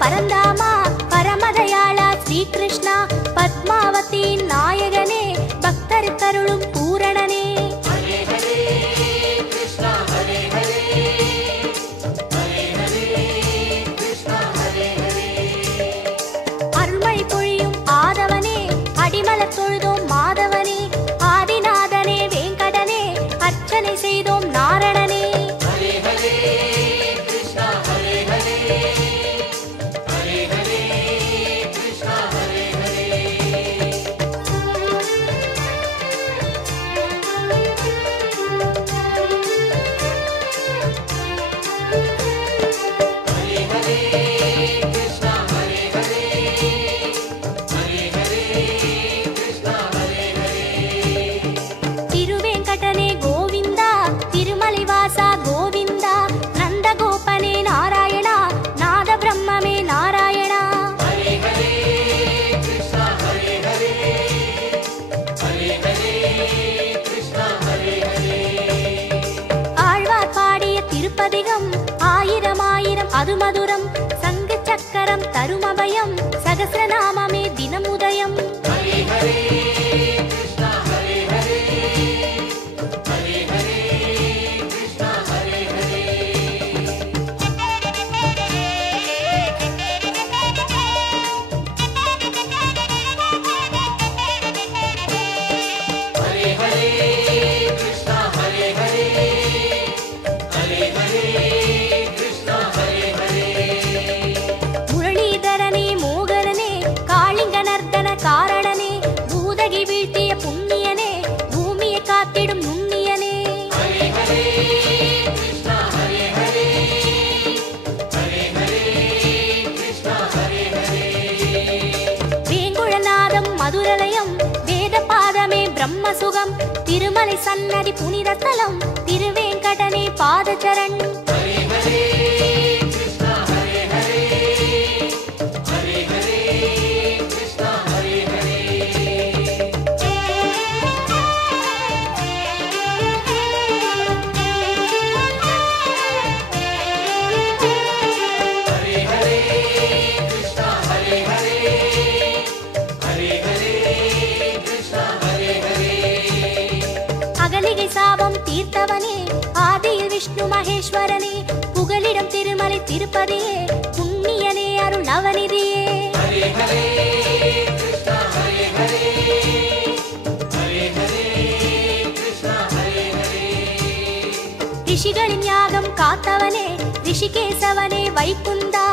பரந்தாமா பரமதயாளா ஸ்ரீகிருஷ்ணா பத்மாவதி நாயகனே பக்தர் கருளும் பூரணனே ஹரே ஹரே கிருஷ்ணா ஹரே ஹரே ஹரே ஹரே கிருஷ்ணா ஹரே ஹரே அருள்மழை பொழியும் ஆதவனே அடிமலர் தொழுதோம் மாதவனே ஆதிநாதனே வேங்கடனே அர்ச்சனை செய்தோம் நாரணனே ஹரே ஹரே கிருஷ்ணா ஹரே ஹரே ஆயிரம் ஆயிரம் அது மதுரம் சங்கு சக்கரம் தருமபயம் சகஸ்ரநாமமே தினம் உதயம் ஹரே ஹரே கிருஷ்ணா ஹரே ஹரே ஹரே ஹரே கிருஷ்ணா ஹரே ஹரே ஹரே ஹரே கிருஷ்ணா ஹரே ஹரே ஹரே ஹரே கிருஷ்ணா ஹரே ஹரே முரளிதரனே மோகனனே காளிங்க நர்த்தன காரணனே பூதகி வீழ்த்திய புண்ணியனே பூமியை காத்திடும் நுண்ணியனே ஹரே ஹரே கிருஷ்ணா ஹரே ஹரே ஹரே ஹரே கிருஷ்ணா ஹரே ஹரே வேங்குழநாதம் மதுரலயம் வேதபாதமே பிரம்மசுகம் திருமலை சன்னதி புனித தலம் திருவேங்கடனே பாதச்சரண் ஹரே ஹரே கிருஷ்ணா ஹரே ஹரே ஹரே ஹரே கிருஷ்ணா ஹரே ஹரே ஹரே ஹரே கிருஷ்ணா ஹரே ஹரே ஹரே ஹரே கிருஷ்ணா ஹரே ஹரே அகலிகை சாபம் தீர்த்தவனே ஆதியில் விஷ்ணு மகேஸ்வரனே புகலிடம் திருமலை திருப்பதியே புண்ணியனே அருள் நவநிதியே ஹரே ஹரே கிருஷ்ணா ஹரே ஹரே ஹரே ஹரே கிருஷ்ணா ஹரே ஹரே ரிஷிகளின் யாகம் காத்தவனே ரிஷிகேசவனே வைகுந்தா